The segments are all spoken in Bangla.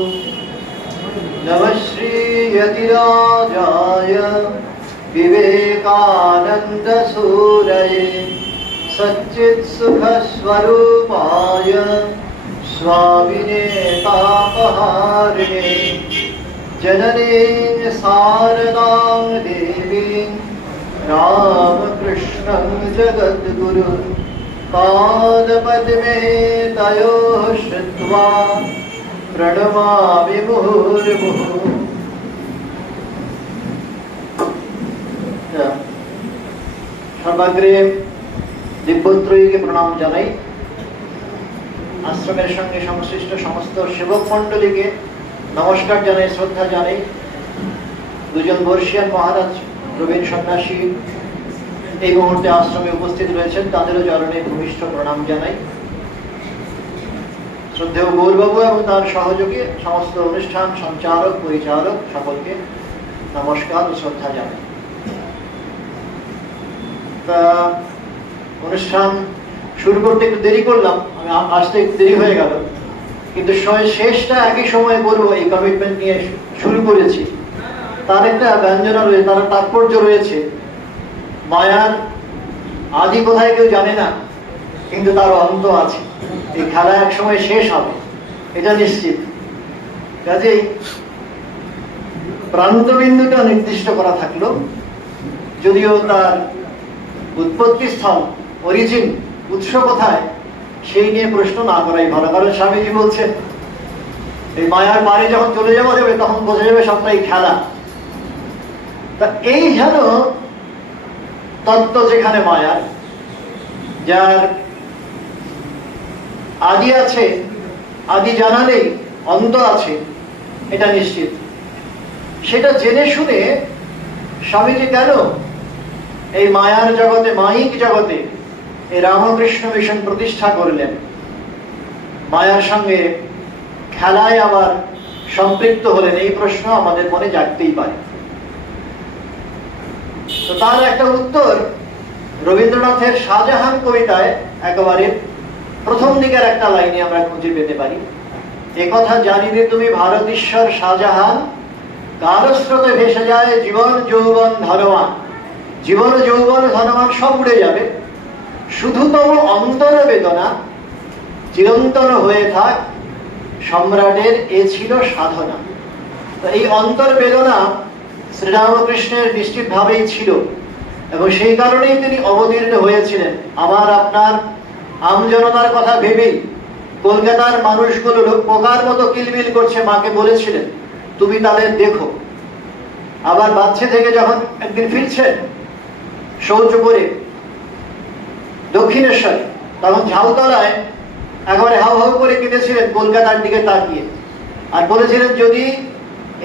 नमः श्री यतिराजाय विवेकानंद सूरये सच्चित्सुखस्वरूपाय स्वामिने तापहारिणे जननी शारदां देवीं रामकृष्णं जगद्गुरु पादपद्मे तयोः श्रुत्वा प्रणमामि मुहुर्मुहुः। সর্বাগ্রে দিব্যত্রয়ীকে প্রণাম জানাই। আশ্রমের সঙ্গে সংশ্লিষ্ট সমস্ত সেবক মণ্ডলীকে নমস্কার জানাই, শ্রদ্ধা জানাই। দুজন বর্ষিয়ান মহারাজ প্রবীণ সন্ন্যাসী এই মুহূর্তে আশ্রমে উপস্থিত রয়েছেন, তাদেরও চরণে ভূমিষ্ঠ প্রণাম জানাই। শ্রদ্ধেয় গৌরবাবু এবং তার সহযোগী সমস্ত অনুষ্ঠান সঞ্চালক পরিচালক সকলকে নমস্কার ও শ্রদ্ধা জানাই। অনুষ্ঠান শুরু করতে একটু দেরি করলাম, আমি আসতে একটু দেরি হয়ে গেল, কিন্তু শেষটা একই সময় করবো এই কমিটমেন্ট নিয়ে শুরু করেছি। তার একটা ব্যঞ্জনা রয়েছে, তার তাৎপর্য রয়েছে। মায়ার আদি কোথায় কেউ জানে না, কিন্তু তার অন্ত আছে। এই খেলা এক সময় শেষ হবে, এটা নিশ্চিত। কাজেই প্রান্তবিন্দুটা নির্দিষ্ট করা থাকলো, যদিও তার উৎপত্তি স্থল, অরিজিন, উৎস কোথায় সেই নিয়ে প্রশ্ন না করাই ভালো। কারণ স্বামীজি বলছেন এই মায়ার পারে যখন চলে যাওয়া যাবে তখন বোঝা যাবে সবটাই খেলা। তা এই যেন তত্ত্ব যেখানে মায়ার, যার আদি আছে, আদি জানালেই অন্ত আছে, এটা নিশ্চিত। সেটা জেনে শুনে স্বামীজি কেন এই মায়ার জগতে, মায়িক জগতে এই রামকৃষ্ণ মিশন প্রতিষ্ঠা করলেন? মায়ার সঙ্গে খেলায় আবার সম্পৃক্ত হলেন, এই প্রশ্ন আমাদের মনে জাগতেই পারে। তো তার একটা উত্তর রবীন্দ্রনাথের শাহজাহান কবিতায় একেবারে প্রথম দিকের একটা লাইনে আমরা খুঁজে পেতে পারি। একথা জানিবে তুমি ভারতীশ্বর শাহজাহান, কালস্রোতে ভেসে যায় জীবন যৌবন ধনবান। জীবন যৌবন ধনবান সব উড়ে যাবে, শুধু তবু অন্তর বেদনা চিরন্তন হয়ে থাক সম্রাটের, এ ছিল সাধনা। তো এই অন্তর বেদনা শ্রীরামকৃষ্ণের নিশ্চিতভাবেই ছিল, এবং সেই কারণেই তিনি অবতীর্ণ হয়েছিলেন। আমার আপনার আমজনতার কথা ভেবেই কলকাতার মানুষগুলো পোকার মতো কিলবিল করছে, মাকে বলেছিলেন তুমি তাদের দেখো। আবার বাচ্চা থেকে যখন একদিন ফিরছেন শৌচ করে দক্ষিণেশ্বরে, তখন ঝাউতলায় একেবারে হাউ হাউ করে কেঁদেছিলেন কলকাতার দিকে তাকিয়ে, আর বলেছিলেন যদি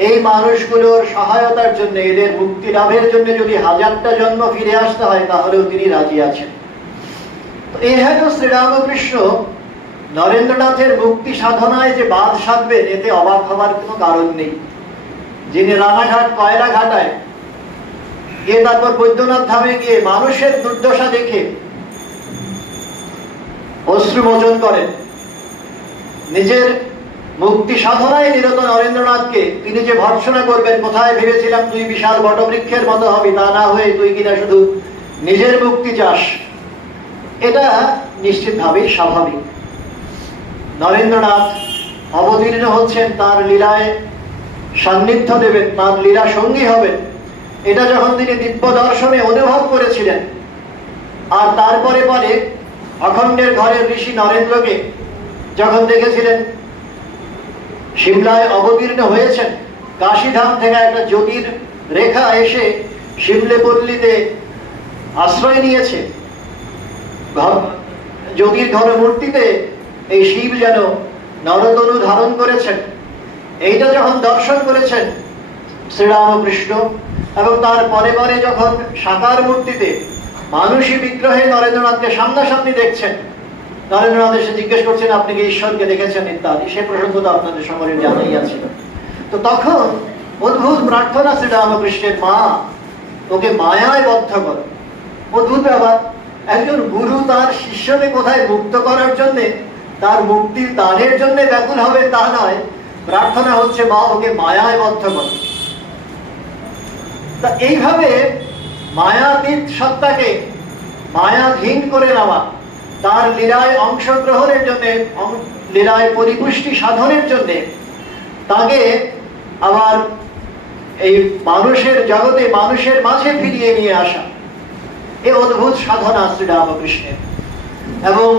এই মানুষগুলোর সহায়তার জন্য, এদের মুক্তি লাভের জন্য যদি 1000টা জন্ম ফিরে আসতে হয় তাহলেও তিনি রাজি আছেন। তো এই হয়তো শ্রীরামকৃষ্ণ নরেন্দ্রনাথের মুক্তি সাধনায় যে বাদ সাধবেন, এতে অবাক হবার কোনো কারণ নেই। যিনি রানাঘাট কয়লা ঘাটায় গিয়ে তারপর বৈদ্যনাথ ধামে গিয়ে মানুষের দুর্দশা দেখে অশ্রু মোচন করেন, নিজের মুক্তি সাধনায় নিরত নরেন্দ্রনাথকে তিনি যে ভর্ৎসনা করবেন, কোথায় ভেবেছিলাম তুই বিশাল বটবৃক্ষের মতো হবি, তা না হয়ে তুই কিনা শুধু নিজের মুক্তি চাস, এটা নিশ্চিতভাবেই স্বাভাবিক। নরেন্দ্রনাথ অবতীর্ণ হচ্ছেন, তার লীলায় সান্নিধ্য দেবেন, তার লীলা সঙ্গী হবেন, এটা যখন তিনি দিব্য দর্শনে অনুভব করেছিলেন। আর তারপরে পরে অখণ্ডের ঘরের ঋষি নরেন্দ্রকে যখন দেখেছিলেন সিমলায় অবতীর্ণ হয়েছেন, কাশীধাম থেকে একটা জ্যোতির রেখা এসে শিমলেপল্লীতে আশ্রয় নিয়েছে, জ্যোতির ঘর মূর্তিতে এই শিব যেন নরতনু ধারণ করেছেন, এইটা যখন দর্শন করেছেন শ্রীরামকৃষ্ণ, এবং তার পরে পরে যখন সাকার মূর্তিতে মানুষী বিগ্রহে নরেন্দ্রনাথকে সামনাসামনি দেখছেন, নরেন্দ্রনাথ এসে জিজ্ঞেস করছেন আপনি কি ঈশ্বরকে দেখেছেন ইত্যাদি, সে প্রসঙ্গ তো আপনাদের সকলের জানাই আছে। তো তখন অদ্ভুত প্রার্থনা শ্রীরামকৃষ্ণের, মা ওকে মায়ায় বদ্ধ করো। অদ্ভুত ব্যাপার, একজন গুরু তার শিষ্যকে কোথায় মুক্ত করার জন্য, তার মুক্তির দানের জন্য ব্যাকুল হবে তা নয়, প্রার্থনা হচ্ছে মা ওকে মায়ায় বদ্ধ করো। তা এইভাবে মায়াতীত সত্তাকে মায়াধীন করে নেওয়া, তার লীলায় অংশগ্রহণের জন্য, লীলায় পরিপুষ্টি সাধনের জন্য তাকে আবার এই মানুষের জগতে, মানুষের মাঝে ফিরিয়ে নিয়ে আসা, এ অদ্ভুত সাধনা শ্রীরামকৃষ্ণের। এবং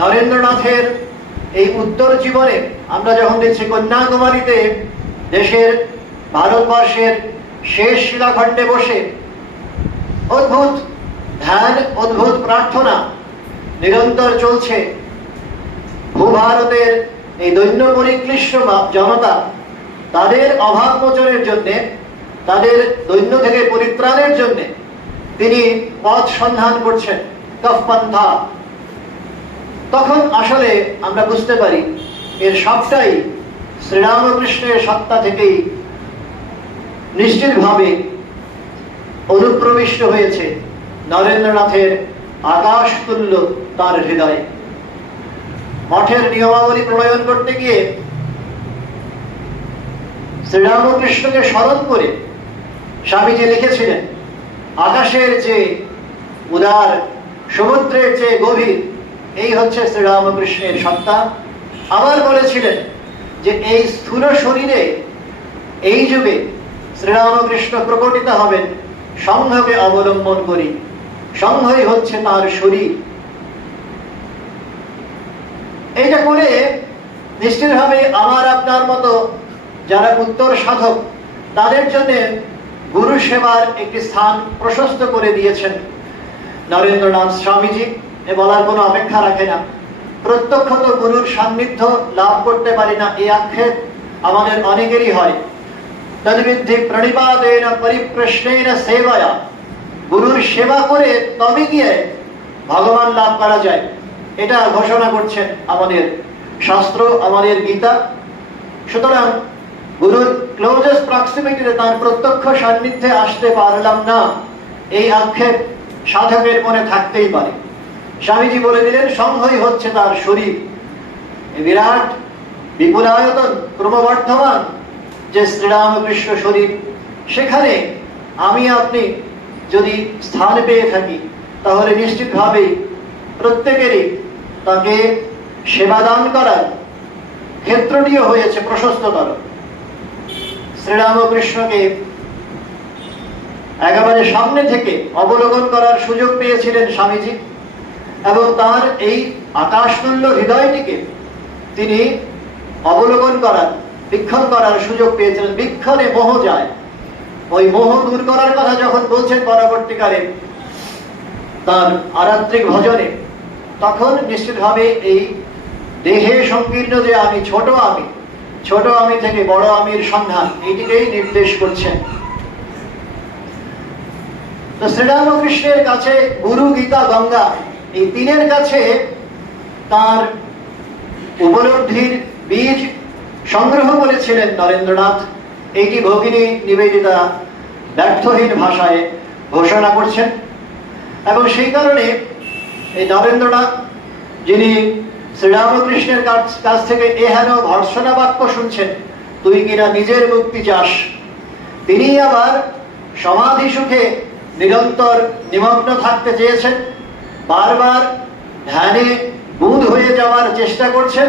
নরেন্দ্রনাথের এই উত্তর জীবনে আমরা যখন দেখছি কন্যাকুমারীতে দেশের, ভারতবর্ষের শেষ শিলাখণ্ডে বসে অদ্ভুত ধ্যান, অদ্ভুত প্রার্থনা নিরন্তর চলছে। ভূভারতের এই দৈন্য পরিক্লিষ্ট জনতা, তাদের অভাব মোচনের জন্য, তাদের দৈন্য থেকে পরিত্রাণের জন্য তিনি পথ সন্ধান করছেন, কফপন্থা। তখন আসলে আমরা বুঝতে পারি এর সবটাই শ্রীরামকৃষ্ণের সত্তা থেকেই নিশ্চিতভাবে অনুপ্রবিষ্ট হয়েছে নরেন্দ্রনাথের আকাশ তুল্য তার হৃদয়ে। মঠের নিয়মাবলী প্রণয়ন করতে গিয়ে শ্রীরামকৃষ্ণকে স্মরণ করে স্বামীজি লিখেছিলেন, আকাশের যে উদার, সমুদ্রের যে গভীর, এই হচ্ছে শ্রীরামকৃষ্ণের সত্তা। আবার বলেছিলেন যে এই স্থূল শরীরে এই যুগে শ্রীরামকৃষ্ণ প্রকটিত হবেন সংঘকে অবলম্বন করি, সংঘই হচ্ছে তার শরীর। এইটা করে নিশ্চিতভাবে আমার আপনার মতো যারা উত্তর সাধক, তাদের জন্য গুরু সেবার একটি স্থান প্রশস্ত করে দিয়েছেন নরেন্দ্রনাথ স্বামীজি। এ বলার কোনো অপেক্ষা রাখে না। প্রত্যক্ষত গুরুর সান্নিধ্য লাভ করতে পারি না, এই আক্ষেপ আমাদের অনেকেরই হয়। তদ্বিদ্ধি প্রণিপাতেন পরিপ্রশ্নেন সেবায়া, গুরুর সেবা করে তবে গিয়ে ভগবান লাভ করা যায়, এটা ঘোষণা করছেন আমাদের শাস্ত্র, আমাদের গীতা। সুতরাং গুরুর ক্লোজেস্ট প্রক্সিমিটিতে, তার প্রত্যক্ষ সান্নিধ্যে আসতে পারলাম না, এই আক্ষেপ সাধকের মনে থাকতেই পারে। স্বামীজি বলে দিলেন সংঘই হচ্ছে তার শরীর। বিরাট বিপুলায়তন, ক্রমবর্ধমান যে শ্রীরামকৃষ্ণ শরীর, সেখানে আমি আপনি যদি স্থান পেয়ে থাকি, তাহলে নিশ্চিতভাবেই প্রত্যেকেরই তাকে সেবাদান করার ক্ষেত্রটিও হয়েছে প্রশস্ততর। শ্রীরামকৃষ্ণকে একেবারে সামনে থেকে অবলোকন করার সুযোগ পেয়েছিলেন স্বামীজি, এবং তার এই আকাশতুল্য হৃদয়টিকে তিনি অবলোকন করার, বীক্ষণ করার সুযোগ পেয়েছিলেন। বীক্ষণে মোহ যায়, ওই মোহ দূর করার কথা যখন বলছেন পরবর্তীকালে তার আরাত্রিক ভজনে, তখন নিশ্চিতভাবে এই দেহে সংকীর্ণ যে আমি, ছোট আমি থেকে বড় আমির সন্ধান, এইটিকেই নির্দেশ করছেন। তো শ্রীরামকৃষ্ণের কাছে গুরু, গীতা, গঙ্গা, এই তিনের কাছে তার উপলব্ধির বীজ সংগ্রহ করেছিলেন নরেন্দ্রনাথ। এইটি ভগিনী নিবেদিতা ব্যর্থহীন ভাষায় ঘোষণা করছেন। এবং সেই কারণে এই নরেন্দ্রনাথ, যিনি শ্রীরামকৃষ্ণের কাছ থেকে এহেন ভর্ৎসনা বাক্য শুনছেন, তুই কিনা নিজের মুক্তি চাস, তিনি আবার সমাধি সুখে নিরন্তর নিমগ্ন থাকতে চেয়েছেন, বারবার ধ্যানে বুঁদ হয়ে যাওয়ার চেষ্টা করছেন।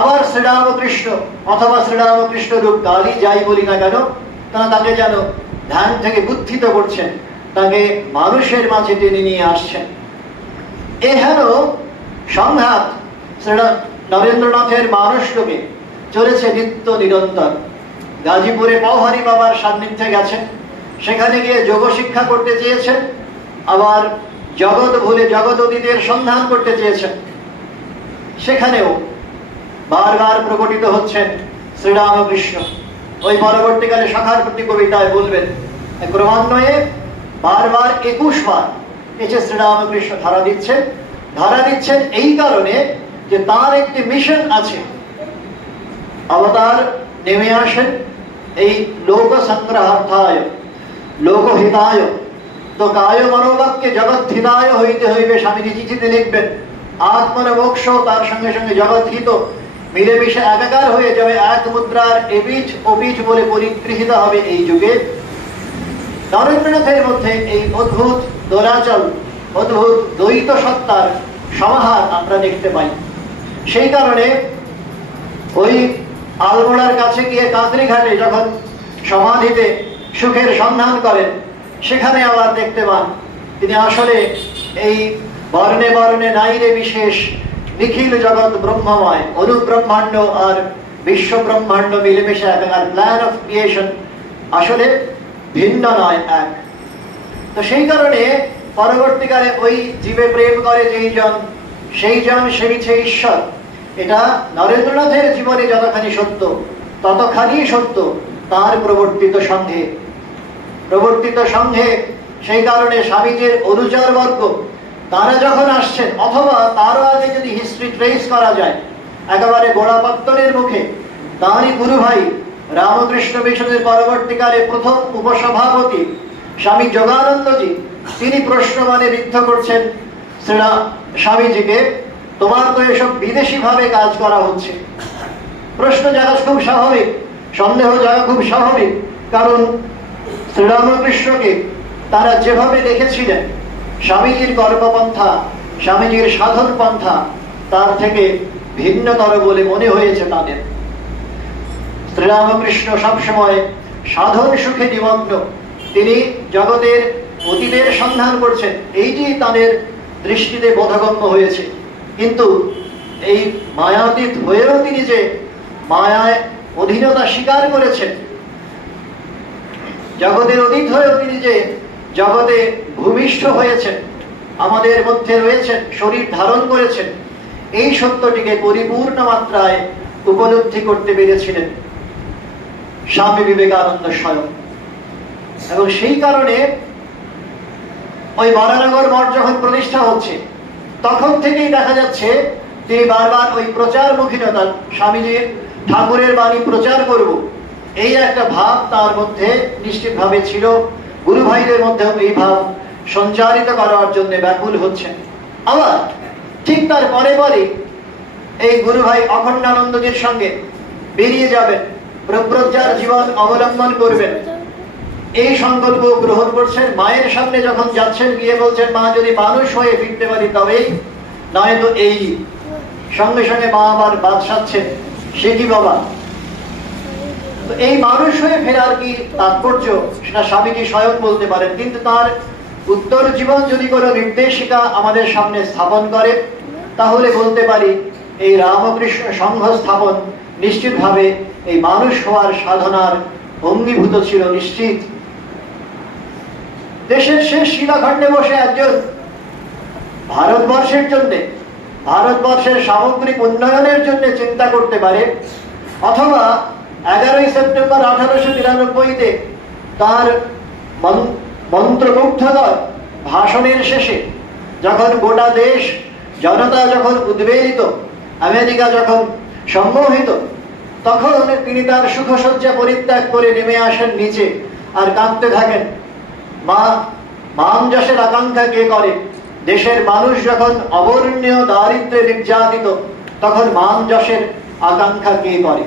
আবার শ্রীরামকৃষ্ণ অথবা শ্রীরামকৃষ্ণ রূপ কালী যাই বলি না কেন, তারা তাকে যেন ধ্যান থেকে বুদ্ধিত করছেন, তাকে মানুষের মাঝে টেনে নিয়ে আসছেন। এহেন সংঘাত নরেন্দ্রনাথের মানসলোকে চলেছে নিত্য নিরন্তর। গাজীপুরে পওহারি বাবার সান্নিধ্যে গেছেন, সেখানে গিয়ে যোগ শিক্ষা করতে চেয়েছেন, আবার জগৎ ভুলে জগৎ অতীতের সন্ধান করতে চেয়েছেন। সেখানেও বারবার প্রকটিত হচ্ছেন শ্রীরামকৃষ্ণ। ওই পরবর্তীকালে শাখারপতি কবিতায় বলবেন, ক্রমান্বয়ে বারবার 21 বার এসে শ্রীরামকৃষ্ণ ধারা দিচ্ছেন এই কারণে যে তার একটি মিশন আছে। অবতার নেমে আসেন এই লোক সংগ্রহার্থায়, লোকহিতায়, তো কায় মনোবাক্যে জগৎহিতায় হইতে হইবে। স্বামীজি চিঠিতে লিখবেন, আত্মন মোক্ষ, তার সঙ্গে সঙ্গে জগৎহিত, মিলেমিশে একাকার হয়ে যাবে, এক মুদ্রার এপিঠ ওপিঠ বলে পরিগৃহীত হবে এই যুগে। নরেন্দ্রনাথের মধ্যে এই অদ্ভুত দোলাচল, অদ্ভুত দ্বৈত সত্তার সমাহার আমরা দেখতে পাই। সেই কারণে ওই আলমোড়ার কাছে গিয়ে কাঁকড়ি ঘাটে যখন সমাধিতে সুখের সন্ধান করেন, সেখানে আবার দেখতে পান তিনি আসলে এই বর্ণে বর্ণে নাইরে বিশেষ নিখিল জগৎ ব্রহ্মময়, অনুব্রহ্মাণ্ড আর বিশ্ব ব্রহ্মাণ্ড মিলেমিশে একাকার, প্ল্যান অফ ক্রিয়েশন আসলে ভিন্ন নয়, এক। তো সেই কারণে পরবর্তীকালে ওই জীবে প্রেম করে যেই জন, সেই জন সেবিছে ঈশ্বর, এটা নরেন্দ্রনাথের জীবনে যতখানি সত্য ততখানি সত্য তার প্রবর্তিত সংঘে। সেই কারণে স্বামীজির অনুচর বর্গ তারা যখন আসছেন, অথবা তারও আগে যদি হিস্ট্রি ট্রেস করা যায়, একেবারে গোড়াপত্তনের মুখে তাঁরই গুরু ভাই রামকৃষ্ণ মিশনের পরবর্তীকালে প্রথম উপসভাপতি স্বামী যোগানন্দজি, তিনি প্রশ্নমানে বিদ্ধ করছেন স্বামীজিকে, তোমার তো এসব বিদেশি ভাবে কাজ করা হচ্ছে। প্রশ্ন জাগা খুব স্বাভাবিক, সন্দেহ জাগা খুব স্বাভাবিক, কারণ শ্রীরামকৃষ্ণকে তারা যেভাবে দেখেছিলেন, স্বামীজির কর্মপন্থা, স্বামীজির সাধন পন্থা তার থেকে ভিন্নতর বলে মনে হয়েছে তাদের। শ্রীরামকৃষ্ণ সবসময় সাধন সুখে নিমগ্ন, তিনি জগতের অতীতের সন্ধান করছেন, এইটি তাদের দৃষ্টিতে বোধগম্য হয়েছে। কিন্তু এই মায়াতীত হয়েও তিনি যে মায়ায় অধীনতা স্বীকার করেছেন, জগতের অতীত হয়েও তিনি যে জগতে ভূমিষ্ঠ হয়েছেন, আমাদের মধ্যে রয়েছেন, শরীর ধারণ করেছেন, এই সত্যটিকে পরিপূর্ণ মাত্রায় উপলব্ধি করতে পেরেছিলেন স্বামী বিবেকানন্দ স্বয়ং। এবং সেই কারণে ওই বরানগর মঠ যখন প্রতিষ্ঠা হচ্ছে, তখন থেকেই দেখা যাচ্ছে তিনি বারবার ওই প্রচারমুখীনতা, স্বামীজির ঠাকুরের বাণী প্রচার করব, এই একটা ভাব তার মধ্যে নিশ্চিতভাবে ছিল। গুরু ভাইদের মধ্যেও এই ভাব সঞ্চারিত করার জন্য ব্যাকুল হচ্ছেন। আবার ঠিক তার পরে পরে এই গুরু ভাই অখণ্ডানন্দজির সঙ্গে বেরিয়ে যাবেন, প্রব্রজ্জার জীবন অবলম্বন করবেন, এই সংকল্প গ্রহণ করছেন। মায়ের সামনে যখন যাচ্ছেন, গিয়ে বলছেন, মা যদি মানুষ হয়ে ফিরতে পারি তবেই, নয় তো এই। সঙ্গে সঙ্গে মা আবার বাদশাচ্ছেন, সে কি বাবা? তো এই মানুষ হয়ে ফেরার কি তাৎপর্য, সেটা স্বামীজি স্বয়ং বলতে পারেন। কিন্তু তার উত্তর জীবন যদি কোনো নির্দেশিকা আমাদের সামনে স্থাপন করে, তাহলে বলতে পারি এই রামকৃষ্ণ সংঘ স্থাপন নিশ্চিতভাবে এই মানুষ হওয়ার সাধনার অঙ্গীভূত ছিল, নিশ্চিত। দেশের শেষ শিলাখণ্ডে বসে একজন ভারতবর্ষের জন্য, ভারতবর্ষের সামগ্রিক উন্নয়নের জন্য চিন্তা করতে পারে, অথবা 11ই সেপ্টেম্বর 1893-তে তার মন্ত্রমুগ্ধকর ভাষণের শেষে যখন গোটা দেশ জনতা যখন উদ্বেলিত, আমেরিকা যখন সম্মোহিত, তখন তিনি তার সুখসজ্জা পরিত্যাগ করে নেমে আসেন নিচে আর কাঁদতে থাকেন। মান যশের আকাঙ্ক্ষা কে করে? দেশের মানুষ যখন অবর্ণীয় দারিদ্র্যে নির্যাতিত, তখন মান যশের আকাঙ্ক্ষা কে করে?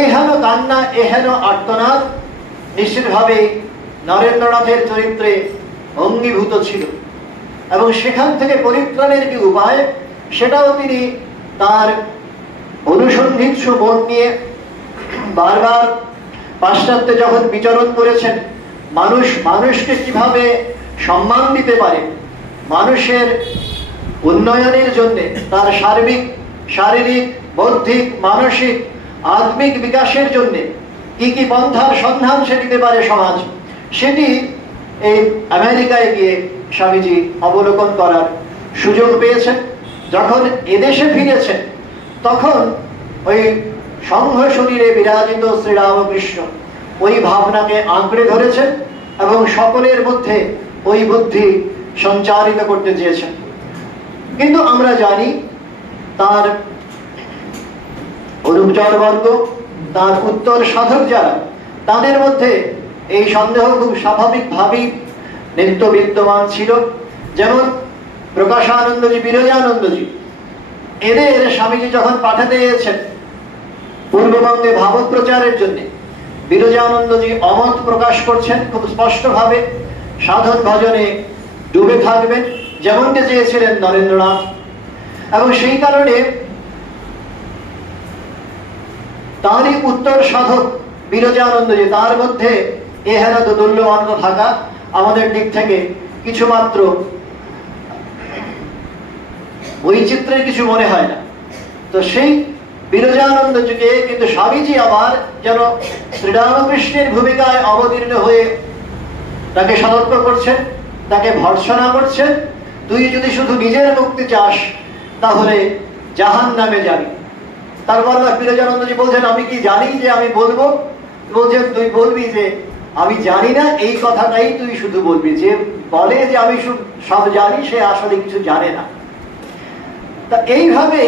এহেন কান্না, এহেন আর্তনাদ নিশ্চিতভাবে নরেন্দ্রনাথের চরিত্রে অঙ্গীভূত ছিল। এবং সেখান থেকে পরিত্রাণের কি উপায়, সেটাও তিনি তার অনুসন্ধিৎসু মন নিয়ে বারবার পাশ্চাত্যে যখন বিচরণ করেছেন, মানুষকে কিভাবে সম্মান দিতে পারে, মানুষের উন্নয়নের জন্য, তার সার্বিক শারীরিক, বৌদ্ধিক, মানসিক, আত্মিক বিকাশের জন্য কি কি পন্থার সন্ধান সে দিতে পারে সমাজ, সেটি এই আমেরিকায় গিয়ে স্বামীজি অবলোকন করার সুযোগ পেয়েছেন। যখন এদেশে ফিরেছেন, তখন ওই সংঘ শরীরে বিরাজিত শ্রীরামকৃষ্ণ ওই ভাবনাকে আঁকড়ে ধরেছেন এবং সকলের মধ্যে ওই বুদ্ধি সঞ্চারিত করতে চেয়েছেন। কিন্তু আমরা জানি তার অনুচরবর্গ, তার উত্তর সাধক যারা, তাদের মধ্যে এই সন্দেহ খুব স্বাভাবিকভাবেই নিত্য বিদ্যমান ছিল। যেমন প্রকাশানন্দজি, বিরজানন্দজি, এদের স্বামীজি যখন পাঠাতে গিয়েছেন পূর্ববঙ্গে ভাবপ্রচারের জন্য বিরজানন্দজি অমত প্রকাশ করছেন খুব স্পষ্টভাবে, সাধন ভজনে ডুবে থাকবেন যেমনটি চেয়েছিলেন নরেন্দ্রনাথ। এবং সেই কারণে তারই উত্তর সাধক বিরজানন্দজি, তার মধ্যে এহেন দোদুল্যমান থাকা আমাদের দিক থেকে কিছুমাত্র বৈচিত্র্যের কিছু মনে হয় না। তো সেই বিরজানন্দজিকে কিন্তু স্বামীজি আবার যেন শ্রীরামকৃষ্ণের ভূমিকায় অবতীর্ণ হয়ে তাকে সতর্ক করছেন, তাকে ভর্ৎসনা করছেন, তুই যদি শুধু নিজের মুক্তি চাস তাহলে জাহান্নামে যাবি। তারপর বিরজানন্দজি বলছেন, আমি কি জানি যে আমি বলবো? বলছেন, তুই বলবি যে আমি জানি না, এই কথাটাই তুই শুধু বলবি। যে বলে যে আমি সব জানি, সে আসলে কিছু জানে না। তা এইভাবে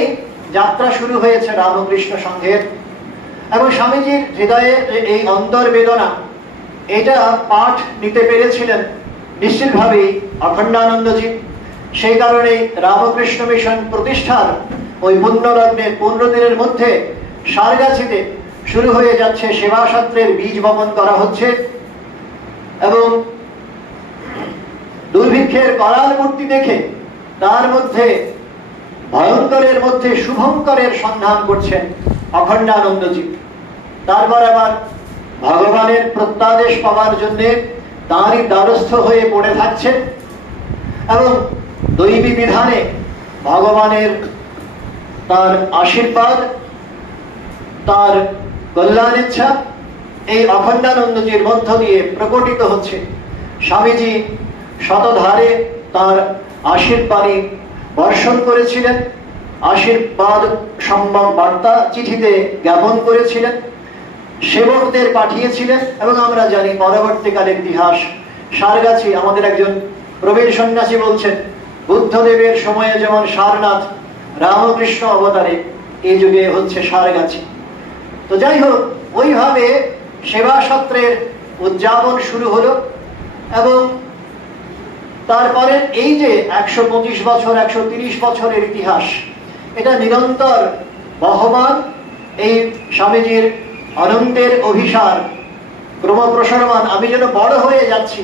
যাত্রা শুরু হয়েছে রামকৃষ্ণ সংঘের। এবং স্বামীজির হৃদয়ের এই অন্তর্বেদনা, এটা পাঠ নিতে পেরেছিলেন নিশ্চিতভাবেই অখণ্ডানন্দজি। সেই কারণে রামকৃষ্ণ মিশন প্রতিষ্ঠার ওই পুণ্যলগ্নের 15 দিনের মধ্যে সারগাছিতে শুরু হয়ে যাচ্ছে সেবাসত্রের বীজ বপন করা হচ্ছে। এবং দুর্ভিক্ষের করাল মূর্তি দেখে তার মধ্যে ভয়ঙ্করের মধ্যে শুভঙ্করের সন্ধান করছেন অখণ্ডানন্দজি। তারপর আবার ভগবানের প্রত্যাদেশ পাওয়ার জন্য তাঁরই দ্বারস্থ হয়ে পড়ে থাকছেন এবং দৈবী বিধানে ভগবানের তার আশীর্বাদ, তার কল্যাণ ইচ্ছা এই অখণ্ডানন্দজির মধ্য দিয়ে প্রকটিত হচ্ছে। স্বামীজি শতধারে তার আশীর্বাণী বর্ষণ করেছিলেন, আশীর্বাদ সম্ভব বার্তা চিঠিতে জ্ঞাপন করেছিলেন, সেবকদের পাঠিয়েছিলেন। এবং আমরা জানি পরবর্তীকালের ইতিহাস, সারগাছি আমাদের একজন প্রবীণ সন্ন্যাসী বলছেন, বুদ্ধদেবের সময়ে যেমন সারনাথ, রামকৃষ্ণ অবতারে এই যুগে হচ্ছে সারগাছি। তো যাই হোক, ওইভাবে সেবাসত্রের উদযাপন শুরু হলো। এবং তারপরে এই যে 125 বছর 130 বছরের ইতিহাস, এটা নিরন্তর বহমান। এই স্বামীজির অনন্তের অভিসার ক্রমপ্রসারমান। আমি যেন বড় হয়ে যাচ্ছি।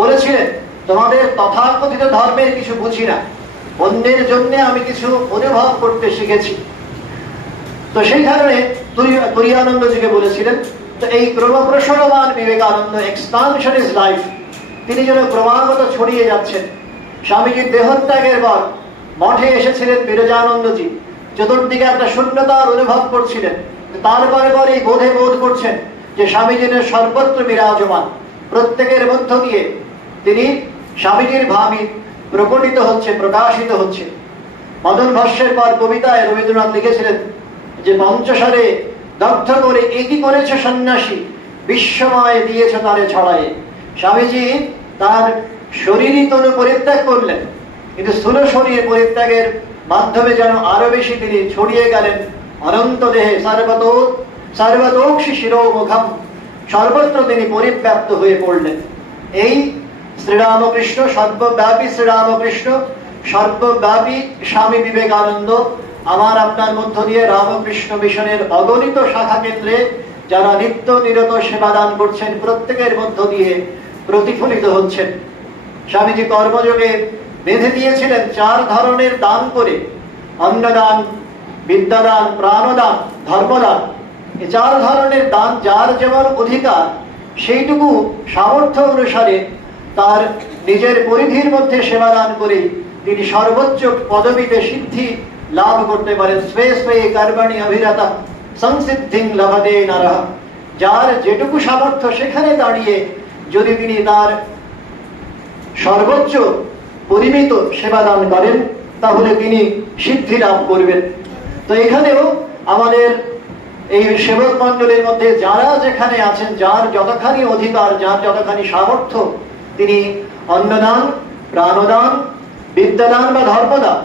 বলেছিলেন, তোমাদের তথাকথিত ধর্মের কিছু বুঝি না, অন্যের জন্য আমি কিছু অনুভব করতে শিখেছি। তো সেই কারণে তুরীয়ানন্দজিকে বলেছিলেন, তো এই ক্রমপ্রসারমান বিবেকানন্দ, এক্সপানশন ইজ লাইফ, তিনি যেন ক্রমাগত ছড়িয়ে যাচ্ছেন। স্বামীজির দেহত্যাগের পর মঠে এসেছিলেন বিরজানন্দজি, চতুর্দিকে একটা শূন্যতার অনুভব করছিলেন। তারপরে পরেই বোধ করছেন যে স্বামীজির সর্বত্র বিরাজমান, প্রত্যেকের মধ্য দিয়ে তিনি স্বামীজির ভাবই প্রকটিত হচ্ছে, প্রকাশিত হচ্ছে। মদন ভাষ্যের পর কবিতায় রবীন্দ্রনাথ লিখেছিলেন যে পঞ্চস্বরে দগ্ধ করে একই করেছে সন্ন্যাসী, বিশ্বময় দিয়েছে তারে ছড়ায়ে। স্বামীজি তার শরীরই তনু পরিত্যাগ করলেন, কিন্তু স্থূল শরীর পরিত্যাগের মাধ্যমে যেন আরো বেশি তিনি ছড়িয়ে গেলেন অনন্ত দেহে। সর্বতোক্ষি শিরোমুখম, সর্বত্র তিনি পরিব্যাপ্ত হয়ে পড়লেন। এই শ্রীরামকৃষ্ণ, সর্বব্যাপী শ্রীরামকৃষ্ণ, সর্বব্যাপী স্বামী বিবেকানন্দ আমার আপনার মধ্য দিয়ে রামকৃষ্ণ মিশনের অগণিত শাখা কেন্দ্রে যারা নিত্য নিরত সেবাদান করছেন, প্রত্যেকের মধ্য দিয়ে প্রতিফলিত হচ্ছেন। স্বামীজি কর্মযোগে বেঁধে দিয়েছিলেন 4 ধরনের দান করে, অন্নদান, বিদ্যাদান, প্রাণদান, ধর্মদান। এই 4 ধরনের দান যার যেমন অধিকার, সেইটুকু সামর্থ্য অনুসারে তার নিজের পরিধির মধ্যে সেবাদান করে তিনি সর্বোচ্চ পদবীতে সিদ্ধি লাভ করতে পারেন। স্বে স্বে কর্মণি অভিরতা সংসিদ্ধিং লভতে নরঃ। যার যেটুকু সামর্থ্য, সেখানে দাঁড়িয়ে যদি তিনি তার সর্বোচ্চ পরিমিত সেবাদান করেন, তাহলে তিনি সিদ্ধি লাভ করবেন। তো এখানেও আমাদের এই সেবক মণ্ডলীর মধ্যে যারা যেখানে আছেন, যার যতখানি অধিকার, যার যতখানি সামর্থ্য, তিনি অন্নদান, প্রাণদান, বিদ্যাদান বা ধর্মদান,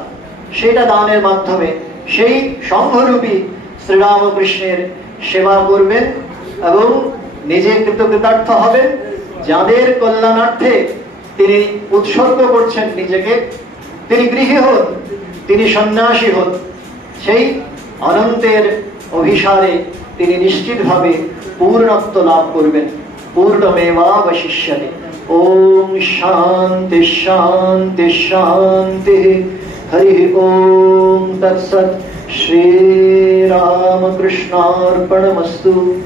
সেটা দানের মাধ্যমে সেই সংঘরূপী শ্রীরামকৃষ্ণের সেবা করবেন এবং নিজে কৃতকৃতার্থ হবেন। যাদের কল্যাণার্থে তিনি উৎসর্গ করছেন নিজেকে, তিনি গৃহী হন, তিনি সন্ন্যাসী হন, সেই অনন্তের অভিসারে তিনি নিশ্চিতভাবে পূর্ণত্ব লাভ করবেন। পূর্ণমেবাবশিষ্যতে। ওম শান্তি শান্তি শান্তি। হরি ওম তৎসৎ। শ্রী রামকৃষ্ণার্পণমস্তু।